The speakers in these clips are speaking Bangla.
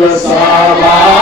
Rasulullah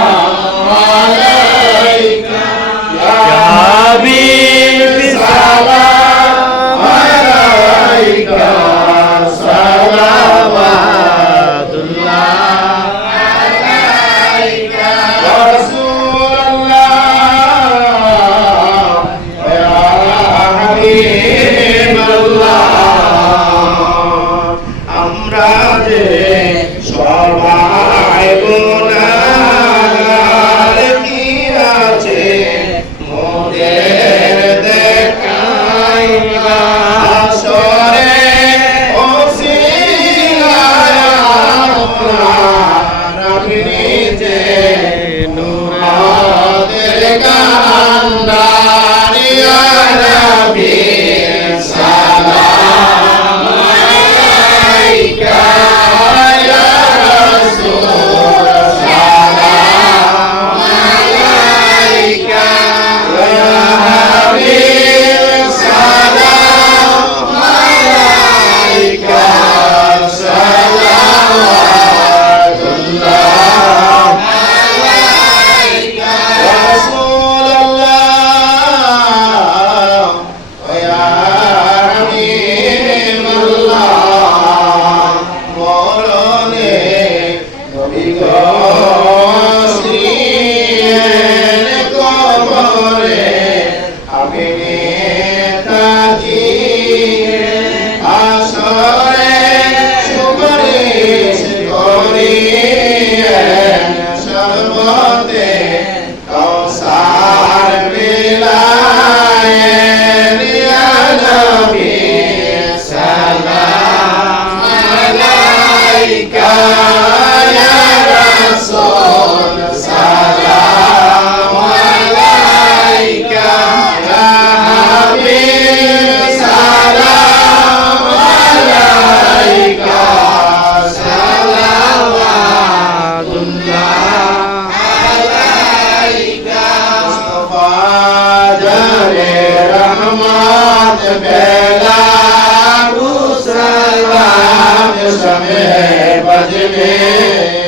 সাজনে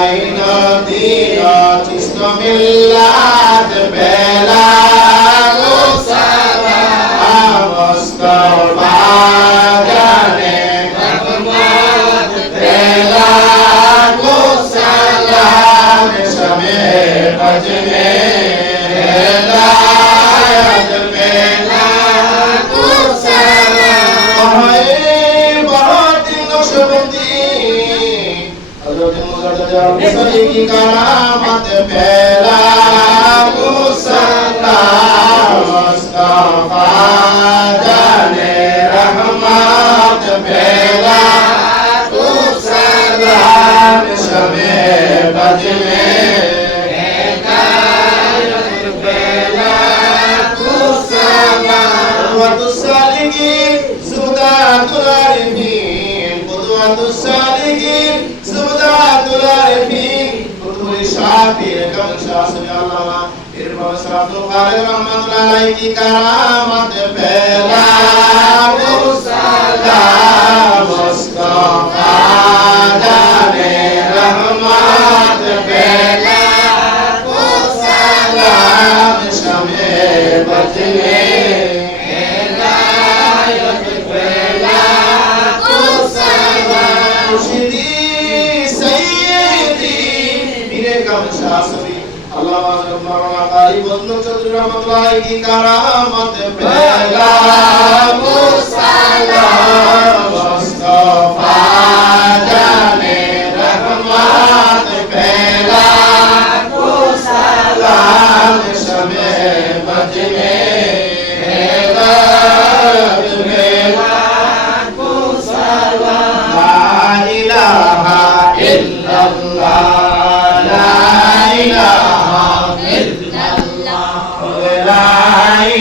بين ديرة اسم الله بلا Mustafa Janet আসলে আল্লাহ। এরপর সাধু কালে রহমানুল্লাহ আলাইহি কারামাত পেলা মুসালা মুস্তাফা রহমতুল্লাহ কি কারামত পেলা মুসালা মুস্তফা